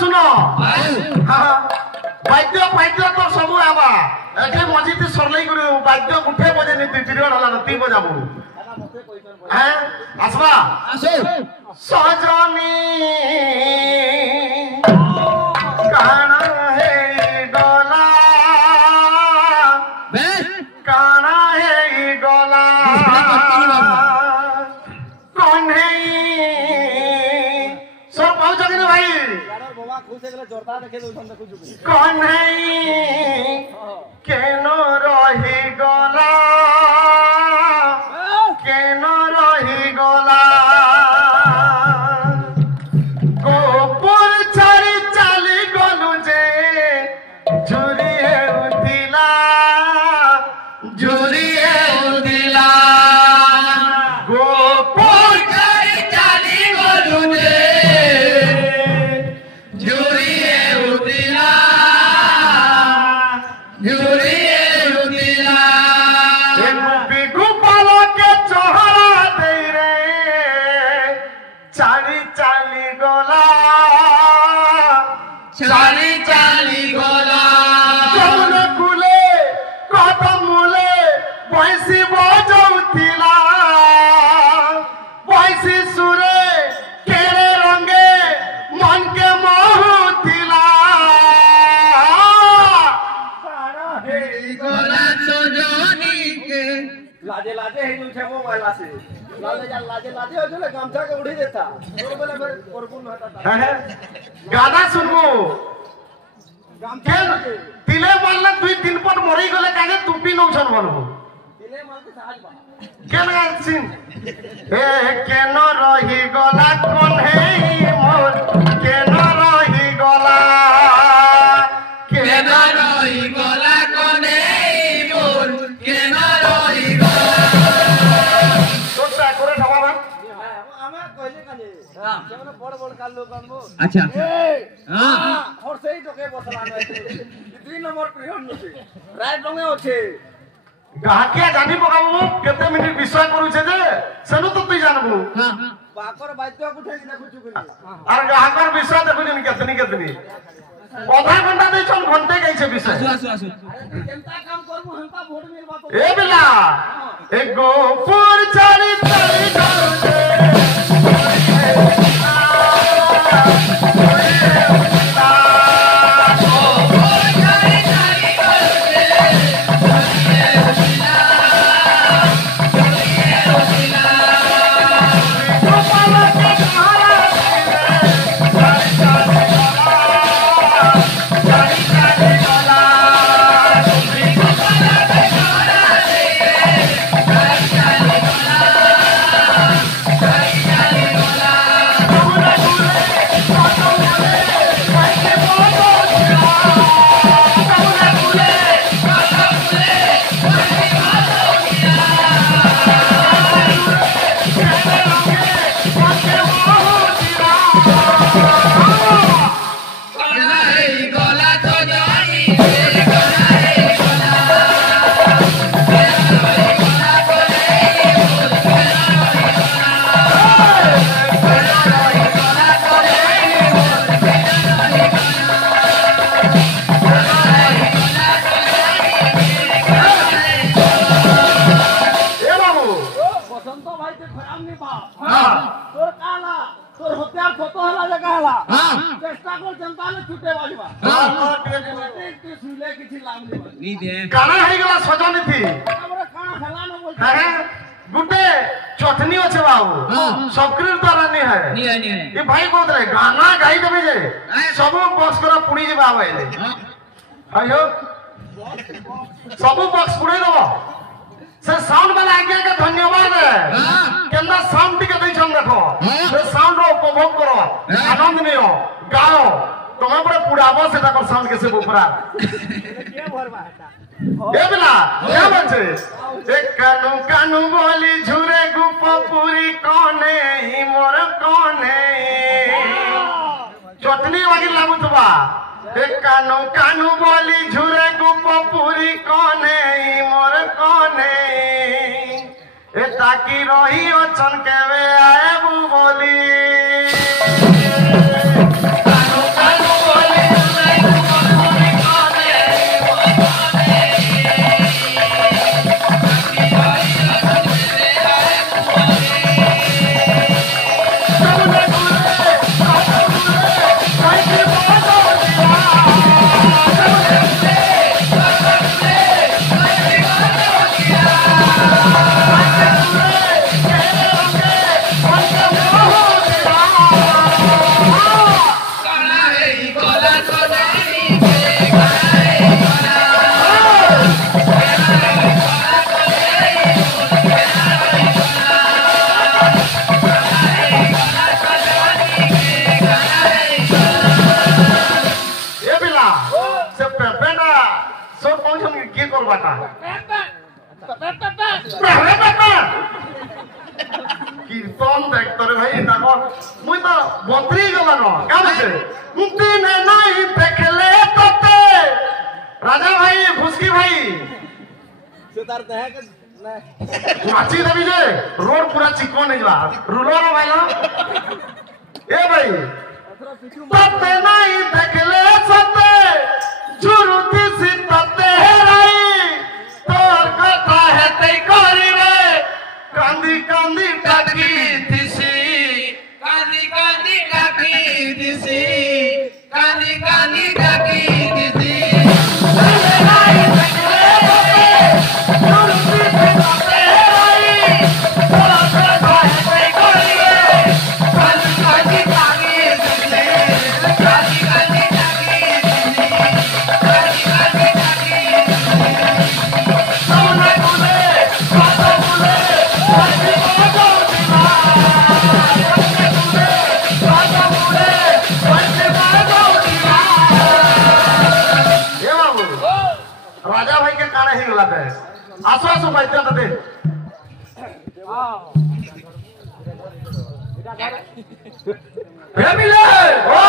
सुन बाद्य पाद्य तो सब आवा एके मजीती सरलाई कर बाद्य उठे बजे नी पिरियड हला ती बजाबो हैं आसबा सजनी काना है गला काना है गला कौन है सब पाऊ जगने भाई कौन है केनो रही गला केनो रही गला गोपुर छाड़ी चाली गलु जे झुरी उठिला झुरी उठिला गोपुर छाड़ी चाली गलु जे झुरी उठिला झुरी उठिला गोपी गोपाल के चोहरा दे रे चाली चाली गला चाली चाली गला जौन कुले कदम मूले पैसी बजाउथिला पैसी सुरे केरे रंगे मन के मोहुथिला हे गला सजनी के लाजे लाजे हे जो छबो वाला से लाजे लाजे हो जो गमछा के उड़ी देता और बोले फिर परपुन होता था गाना सुनबो गमछा के तिले मारले 2-3 पट मरी गले कागे टुपी नौछन बनबो दिले मार के साज बा केना सिन ए केनो रही गला कोन है मोर केनो रही गला केनो रही गला कोने मोर केना रही गला सोचा करे ठवाबा हमें कहले काजे जेमने बड़ बड़ काल लोग हमबो अच्छा हां और सही टोके बसला न 2 नंबर पिरियड नुसे राइट रंगे होछे गाहकिया जानि पकाबो केते मिनिट विषय करूछे जे सेनु तो तू जानबो हां बाकर बाद्य उठे देखु चुकली और गाहकर विषय देखु जन केतनी केतनी आधा घंटा दे चल घंटे गइछे विषय आसु जनता काम करबो हमका वोट मिलबा तो ए बिला एक गोपुर चली चली जाऊं चेष्टा कर जनता ने छुटे बाजवा सुले किछि लाभ नी दे काना है गला सजनी थी हमरा खाना खला न बोल है गुटे चटनी আছে बाबू सबक्रीर द्वारा नहीं है ये भाई बोल रहे गाना गाई देबे जे सब बॉक्स करा पुणी जे बाबा आइले आयो सब बॉक्स पुणी दबो से साउंड वाला आज्ञा के धन्यवाद है केना साउंड टिके दै छन देखो से साउंड रो उपभोग करो आनंद नियो गाओ तुम्हें पूरा पुराबो से तक साउंड के से ऊपरा के भरवा है ए बिला क्या बचे एक कानू कानू बोली झुरे गुप पूरी कोने ही मोर कोने चटनी वाली लागू तुबा एक कानू कानू बोली झुरे गुप पूरी कोने ही मोर कोने ए ताकी रही ओ चनके वे आए बू बोली कानू कानू বাটা কীর্তন দেখতো রে ভাই দেখো মুই তো বদরি গেলাম কেমন আছে দিনে নাই দেখলে তোতে রাজা ভাই ফুসকি ভাই সে তার দেহে কে না মাছি দেবি যে রোড পুরা চিকন হইলা রুলার ভাইলা এ ভাই অথরা পিছু তোতে নাই দেখলে তোতে ঝুরুতি সিতাতে হেরাই তোর কথা হেতে করি রে কান্দি কান্দি ডাকি দিছি কান্দি কান্দি ডাকি দিছি কান্দি কান্দি ডাকি দিছি राजा भाई के काने ही गलत है आसो आसो बैठते थे मिले ओ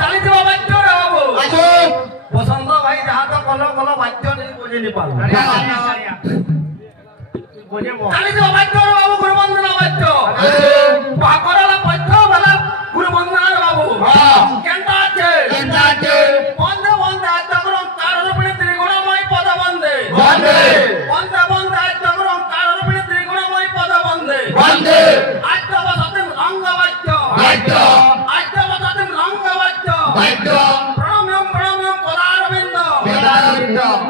चली जाओ बच्चो रे बाबू आसो বসন্ত ভাই যাহা তো কল কল বাদ্য নেই বুঝি নি পাল বুঝে মো चली जाओ बच्चो रे बाबू गुरु वंदना बच्चो पाकराला बच्चो वाला गुरु वंदना रे बाबू केंता আছে বন্দে বন্দে আত্মগ্রহণ কারণে ত্রিগুণময় পদ বন্দে বন্দে আত্মগ্রহণ কারণে ত্রিগুণময় পদ বন্দে আত্মবসতিম রঙ্গ বাচ্য আত্মবসতিম রঙ্গ বাচ্য প্রণম্যম পদারবিন্দ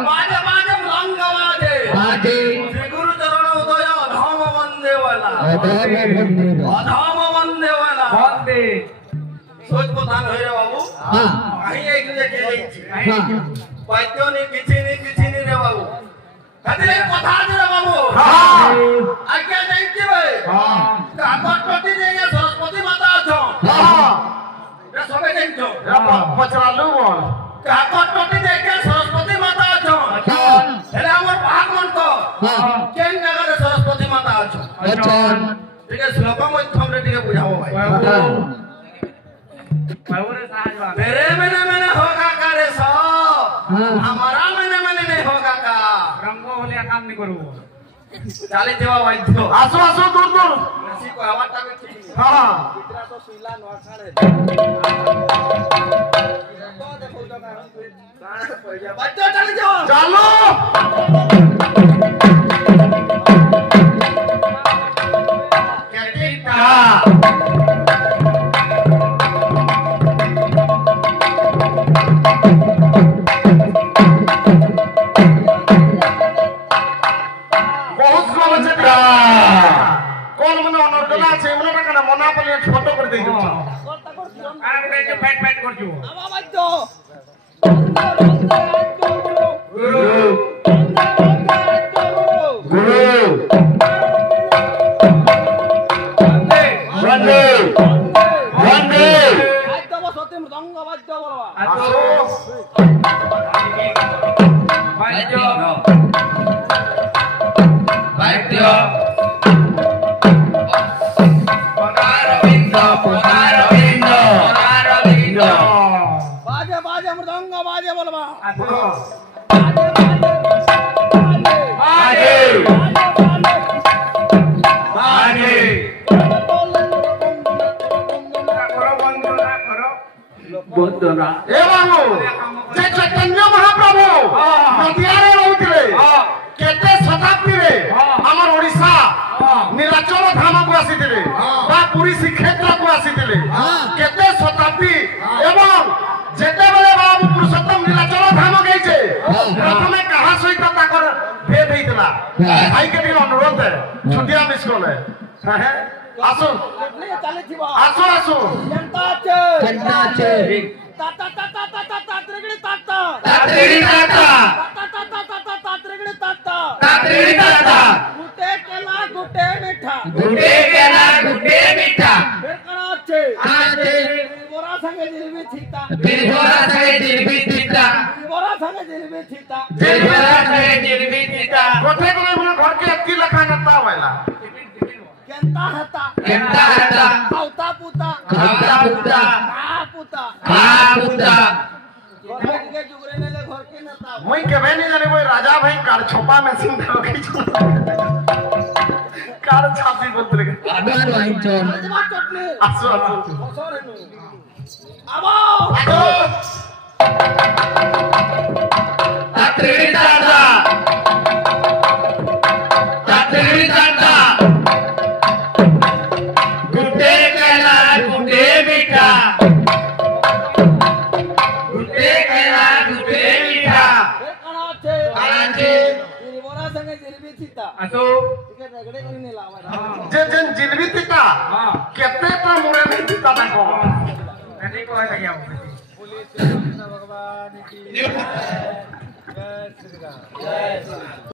বাজে বাজে রঙ্গ বাজে শ্রী গুরু চরণ উদয় ধাম বন্দে वाला ধাম বন্দে वाला सोच को दान होय रे बाबू आही एक लेके जाईची पाइतो नी किछि नी रे बाबू कतले कथा दे रे बाबू हां आज्ञा जाईची बे काकट टटी देगे सरस्वती माता अछो हां रे सबे जाईचो पचरालू बोल काकट टटी देगे सरस्वती माता अछो हेले हमर भाग मन को केन जगह रे सरस्वती माता अछो ठीक है श्लोक मध्यम रे ठीक बुझाओ भाई मेरे मैंने होगा का रे सो हमारा मैंने नहीं होगा का रंगो होले काम नहीं करू चाली देवा वाइद्यो आसो आसो दूर दूर नसी को आवाज तक ठीक हां इतना तो सीला नवाखान है तो देखो तो गाना पड़ जा बच्चों चली जाओ चलो केटिका बहुत स्लो बच्चे कौन मने अनर्गला আছে এমনটা কেন মনা পলে ছোট করে দেই দিছ আর বেটে ফ্যাট ফ্যাট করছো आवा बाद्य वंदे वंदे আইতব সতে মৃদঙ্গ বাদ্য বলবা আসো বাদ্য বাজে বাজে মৃদঙ্গ বাজে বলবা आगे आगे বন্দনা ए बाबू जे चैतन्य महाप्रभु नदियारे रहुथिले केते शताब्दी रे हमर ओडिसा नीलाचल धाम को आसीथिले बा पुरी श्रीक्षेत्र को आसीथिले केते शताब्दी एवं जेते बेले बाबू पुरुषोत्तम नीलाचल धाम गईछे प्रथमे कहा सहित ताकर भेद हेइतला भाई के भी अनुरोध है छुटिया मिस कोले आसो চালে থিবা आसो आसो জনতা আছে তা তা তা তা তা তা তাত্রিগড়ি তাত্তা तातेरी ताता তা তা তা তা তা তাত্রিগড়ি তাত্তা तातेरी ताता গুটে কেলা গুটে মিঠা गुड्डे केला गुड्डे मीठा ফের কানা আছে आते বড়া সঙ্গে জিলবি থিতা बिरबोरा सगे जिरबी तीता বড়া সঙ্গে জিলবি থিতা बिरबोरा सगे जिरबी के की लखा नता वाला केंता हता खावता पुता खा पुता घर के जुगरे ने ले घर के नता मुई के नहीं जाने वो राजा भाई कार छोपा में सिंह धरो के कार छापी बोलते के राजमा चटनी आसो असर है आबो गुड्डे केला गुड्डे मीठा ए कणा छे बोरा संगे जिलबी थीता असो इके रगड़े कोनी ने लावा जे जन जिलबी तिता केते ता मुरे नहीं तिता ताको नहीं को है क्या भगवान की जय श्री राम जय श्री राम